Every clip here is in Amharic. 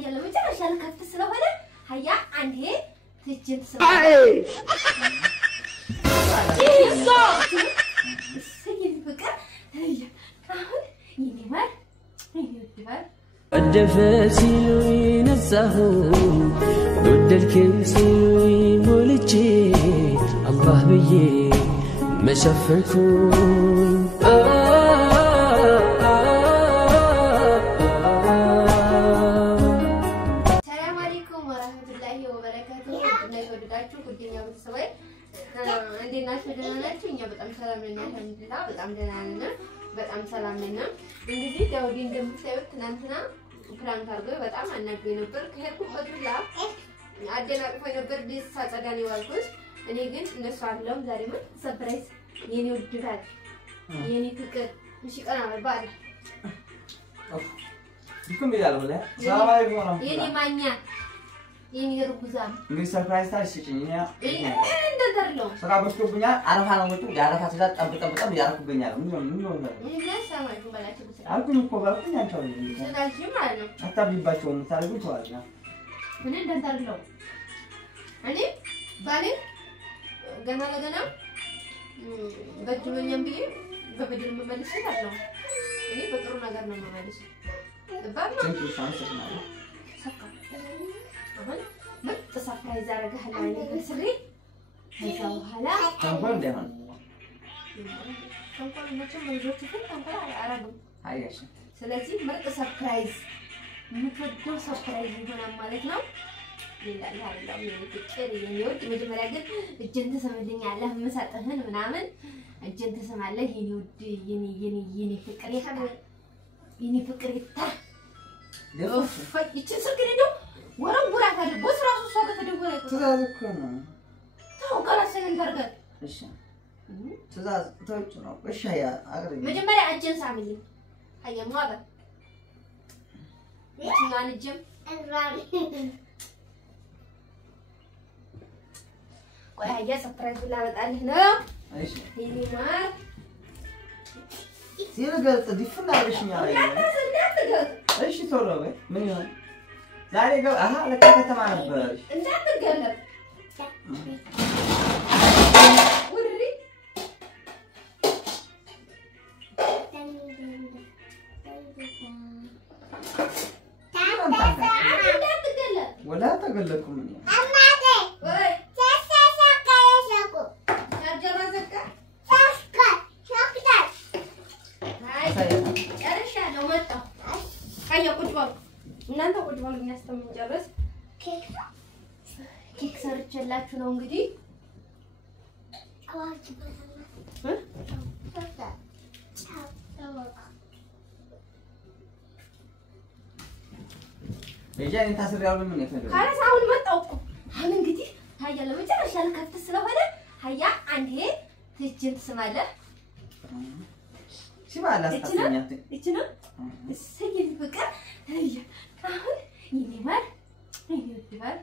هيا لما ترى شال كفت سلوهنا هيا عندي تجين سلوه سيد فكر هيا أهون يني مر يني ودبر الدفاسيلوين الزهور ود الكنسيلوين مولجي الله بيه ما شفكون السلام عليكم ورحمة الله وبركاته الله يوداችሁ ጉዲኛ ቤተሰቦች እንዴት ናችሁ ደህና ናችሁ እኛ በጣም ሰላም ነን አልሐምዱሊላህ በጣም ደህና ነን በጣም ሰላም ነን እንግዲህ ዳውዲ እንደምታዩት ትናንትና ፕላን ታርገው በጣም አናግሬ ነበር ከሄድኩበት ሁላ አደናቅፎኝ ነበር ዲስ ሳጸዳኔ ዋልኩት እኔ ግን እነሱ አለውም ዛሬ ምን ሰርፕራይዝ የኔ ውድታት የኔ ፍቅር እሺ ቀና ባል ይኩም ይላል ወላ ሰላም አለይኩም የኔ ማኛ የኔ ሩጉዛም ምን ሰርፕራይዝ ታሽጭኝኛ እንደተርለው ስራ በስቶብኛል አረፋ ነው ወጡ ያረፋ ትዛት ጠብጠብጠብ ያረኩብኛል ምን ነው እኔ ሰማይኩ ባላችሁ ብቻ አልኩኝ እኮ ባልኩኝ አንቻው ስለዚህ ማለት ነው አታብይባቸው ምታረጉ ተዋልና እኔ እንደተርለው እኔ ባሌ ገና ለገና በድሎኛም ብዬ በበድል መመለስ ይላልው እኔ በጥሩ ነገር ነው መመለስ ባባ እንት ሳንሰስ ማለት ሰካ አሁን ምርጥ ሰርፕራይዝ አደረጋለሁ እኔ ስሪ ከዛ በኋላ ታንቆል ደህና ታንቆል መቼም ልጆች ግን ታንቆል አያረጉም አይያሽ ስለዚህ ምርጥ ሰርፕራይዝ ምትወደው ሰርፕራይዝ ይሆናል ማለት ነው ሌላ ያለው የፍቅር የኔውድ መጀመሪያ ግን እጅን ተሰምልኛለህ መሳጠህን ምናምን እጅን ተሰማለህ የኔውድ የኔ ፍቅር ይታ ደፍ እቺ ስልክ ነው ወረውራት አድርጎ ስራሱ ሰው ከተደወለ ትዛዝ እኮ ነው ተው ቀራሰን እንተርገ እሺ ትዛዝ ተውጭ ነው እሺ ያ አግረኝ መጀመሪያ እጅን ሳምልኝ አየማ አባ እቺን እጅም ቆይ አያ ሰርፕራይዝ ላመጣልህ ነው እሺ ይሄ ማር ሲልገልጥ ዲፍና አርሽኛ ላይ እሺ ቶሎ በይ ምን ይሆን ዛሬ ገብ አሃ ለካ ከተማ ነበር እንዳትገለብ ወሪ ወላ ተገለኩም ምን አማቴ ወይ ሰሰሰቀየሰቁ ያጀራዘቀ ሰስከ ሾክታል አይ ጨርሻለሁ መጣሁ አያ ቁጭ በሉ እናንተ ቁጭ በሉ እናስተምንጨርስ ኬክ ሰርቼላችሁ ነው እንግዲህ አዋጅ የጃኒ ታስሪያው ምን ይፈልጋል አራስ አሁን መጣሁ እኮ አሁን እንግዲህ ታያ ለመጨረሻ ልከፍት ስለሆነ ታያ አንዴ ትጅን ትስማለህ ሲባል አስተኛት እቺ ነው ሰይድ ፍቅር ታያ አሁን ይኒማር ይኒውድባር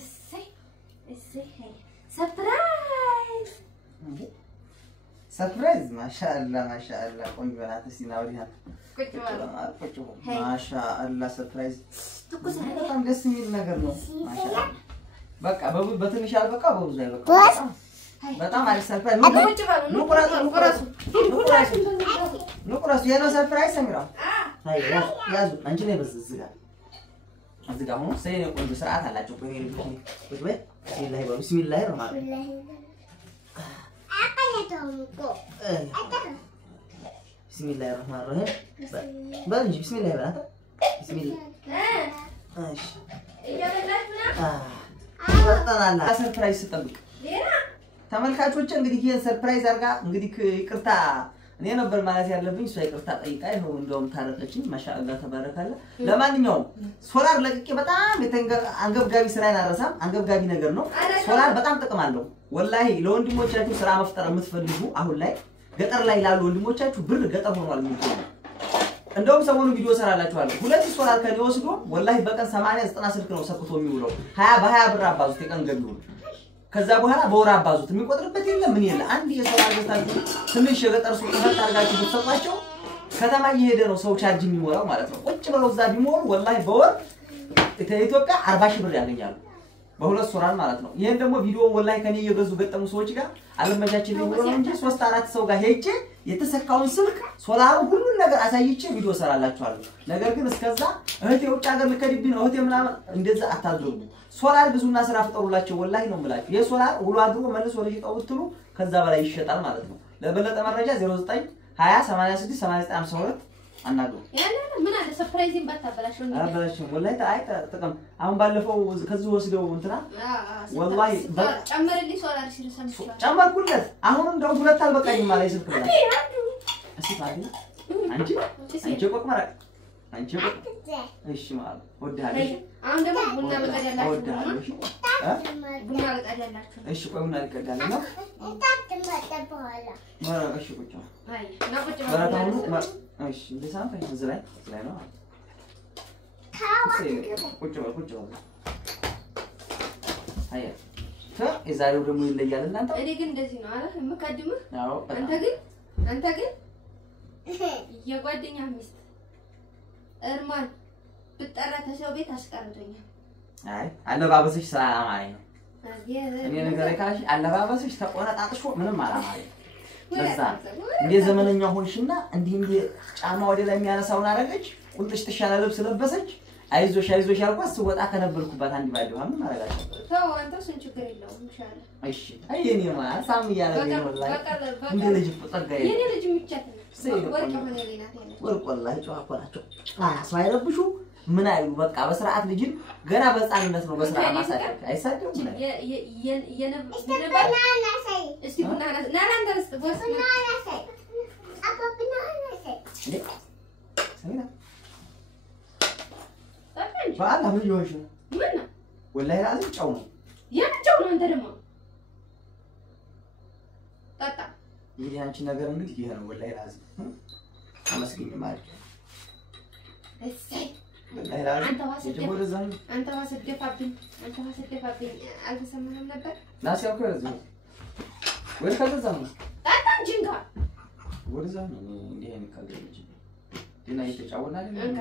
እሰይ ሰርፕራይዝ ማሻአላ ቆንጆ ናት ሲና ወዲያ ቁጭ ማሻአላ ሰርፕራይዝ ትኩስ በጣም ደስ የሚል ነገር ነው ማሻአላ በቃ በትንሽ አልበቃ በብዙ አይበቃ በጣም አሪፍ ሰርፕራይዝ ኑቁራሱ የነው ሰርፕራይዝ ሰሚራ አይ ያዙ አንቺ ነው በዝዝጋ እዚህ ጋር ሆኖ ሰይኔ ቆንጆ ስርዓት አላቸው ቆይ ቁጭ በይ ቢስሚላህ ረህማን بسم الله الرحمن الرحيم بنجي بسم الله بنات بسم الله ماشي በጣናና ሰርፕራይዝ ተጠብቅ ተመልካቾች እንግዲህ ይሄን ሰርፕራይዝ አርጋ እንግዲህ ይቅርታ እኔ ነበር ማለት ያለብኝ እሷ ይቅርታ ጠይቃ ይሄው እንደውም ታረቀችኝ ማሻአላ ተባረካለ ለማንኛውም ሶላር ለቅቄ በጣም አንገብጋቢ ስራዬን አረሳም አንገብጋቢ ነገር ነው ሶላር በጣም ጥቅም አለው ወላሂ ለወንድሞቻችሁ ስራ መፍጠር የምትፈልጉ አሁን ላይ ገጠር ላይ ላሉ ወንድሞቻችሁ ብር ገጠር ሆኗል የሚገኝ እንደውም ሰሞኑ ቪዲዮ ሰራላችኋለሁ ሁለት ሶላር ከኔ ወስዶ ወላሂ በቀን 80 90 ስልክ ነው ሰክቶ የሚውለው 20 በ20 ብር አባዙት የቀን ገቢው ከዛ በኋላ በወር አባዙት የሚቆጥርበት የለም ምን የለ አንድ የሶላር ገዝታችሁ ትንሽ የገጠር ሱቅ ተፈታርጋችሁ ብትሰጧቸው ከተማ እየሄደ ነው ሰው ቻርጅ የሚሞላው ማለት ነው ቁጭ ብለው እዛ ቢሞሉ ወላሂ በወር ኢትዮጵያ 40 ሺህ ብር ያገኛሉ በሁለት ሶላር ማለት ነው። ይሄን ደግሞ ቪዲዮ ወላሂ ከኔ የገዙ ገጠሙ ሰዎች ጋር አለመቻችልኝ ብሎ ነው እንጂ 3-4 ሰው ጋር ሄጄ የተሰካውን ስልክ ሶላሩ ሁሉን ነገር አሳይቼ ቪዲዮ ሰራላችኋለሁ። ነገር ግን እስከዛ እህቴ ውጭ ሀገር ልከድብኝ ነው እህቴ ምናምን እንደዛ አታድርጉ። ሶላር ብዙና ስራ ፍጠሩላቸው ወላሂ ነው የምላችሁ። ይሄ ሶላር ውሎ አድሮ መልሶ ለሽጣው ብትሉ ከዛ በላይ ይሸጣል ማለት ነው። ለበለጠ መረጃ 09 20 86 89 52 አናግሩ። ያለ ምን አለ ሰርፕራይዝን ባታበላሽው ነው አበላሽው ወላሂ ተጠቀም። አሁን ባለፈው ከዚህ ወስደው እንትና ወላሂ ጨመረልኝ ሶላር ሲሰምቻለሁ ጨመርኩለት። አሁን እንደው ሁለት አልበቃኝም ማለት ስልክ ብላ እሺ ታዲያ አንቺ ቆቅ ማራ አንቺ ቆቅ እሺ ማለት ወዳለሽ አሁን ደግሞ ቡና በቀድ ያላችሁ ወዳለሽ ቡና በቀድ ያላችሁ እሺ ቆይ ቡና ይቀዳል ነው እሺ ቁጭ አይ ነው ቁጭ እሺ እንደሳም እዚህ ላይ ነው ቁጭ አያ የዛሬው ደግሞ ይለያል እናንተ እኔ ግን እንደዚህ ነው አይደል የምቀድምህ አዎ አንተ ግን የጓደኛ ሚስት እርማን ብጠራ ተሰው ቤት አስቀርቶኛል። አይ አለባበስሽ ሰላማዊ ነው። እኔ ነገር ካሽ አለባበስሽ ተቆረጣጥሾ ምንም አላማሪ ለዛ እንደ ዘመነኛ ሆንሽና እንዴ ጫማ ወደ ላይ የሚያነሳውን አረገች ቁንጥሽ ተሻለ ልብስ ለበሰች አይዞሽ አልኳት ስወጣ ከነበርኩባት አንድ ባለው ምን ማረጋች ተው አንተ ስን ችግር የለውም ኢንሻአላ እሺ አየኔ ማለት ሳም ያለኝ ወላሂ እንደ ልጅ ጸጋዬ የኔ ልጅ ምቻት ወርቅ ሆነ ሌላ ወርቅ ወላሂ ጨዋቆላቸው ሳይረብሹ ምን አይሉ በቃ በስርዓት ልጅን ገና በህፃንነት ነው በስርዓት ማሳደግ አይሳደም የነበር እስቲ ቡና ናናንተ ውስጥ ቦስ በአላህ ምን ይሆንሽ ነው ምን ወላሂ ራሱ ጫው ነው ያጫው ነው አንተ ደግሞ ታጣ ይሄ አንቺ ነገር እንግዲህ ይሄ ነው ወላሂ ራሱ አመስግኝ ማለት እሰይ አንተ ዋስደፋብኝ አልተሰማህም ነበር ናሲያው ከዚህ ወይ ከዛ ነው ታጣ ጅንጋ ወደዛ ነው እንዴ እንካገለች እና እየተጫወና አይደል እንካ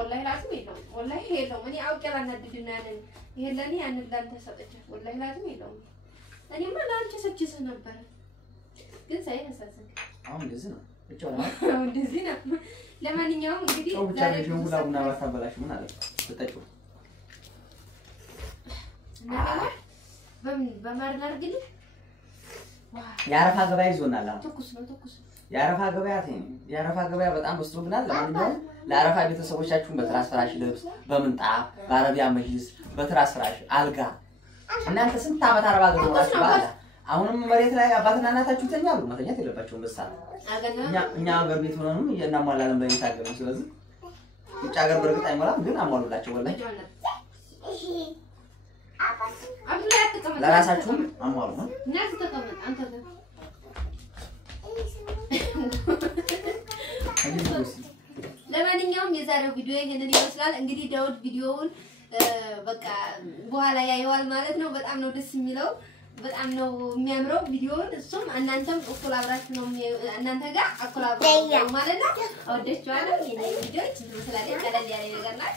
ወላሂ ላዝም የለውም ወላሂ የለውም እኔ አውቄ ባናድድና ያንን ይሄ ለኔ ያንን ላንተ ሰጠች ወላሂ ላዝም የለውም እኔማ ላንቺ ሰጭስ ነበር ግን ሳይነሳሰን አሁን እንደዚህ ነው እጫውና እንደዚህ ነው ለማንኛውም እንግዲህ ዛሬ ቡና ባታበላሽ ምን አለ ተጠጪው በማርና አርግልኝ ያረፋ ገበያ ይዞናል ተኩስ ያረፋ ገበያ በጣም በስቶብናል። ለማንኛውም ለአረፋ ቤተሰቦቻችሁን በትራስ ፍራሽ ልብስ በምንጣፍ በአረቢያ መጅልስ በትራስ ፍራሽ አልጋ እናንተ ስንት አመት አረባ ገበያችሁ ባላ አሁንም መሬት ላይ አባትና እናታችሁ ተኛሉ መተኛት የለባቸውም በሳት እኛ ሀገር ቤት ሆነንም እናሟላለን በቤት ሀገር ነው። ስለዚህ ውጭ ሀገር በርግጥ አይሞላም ግን አሟሉላቸው ወላሂ ለራሳችሁም አሟሉ ነው እናት ተቀመጥ አንተ ለማንኛውም የዛሬው ቪዲዮ ይሄንን ይመስላል። እንግዲህ ዳውድ ቪዲዮውን በቃ በኋላ ያየዋል ማለት ነው። በጣም ነው ደስ የሚለው በጣም ነው የሚያምረው ቪዲዮውን እሱም እናንተም እኩል አብራችሁ ነው እናንተ ጋር እኩል አብራችሁ ማለት ነው። አወደችዋለሁ። ይሄን ቪዲዮ ስለዚህ ቀለል ያለ ነገር ናት።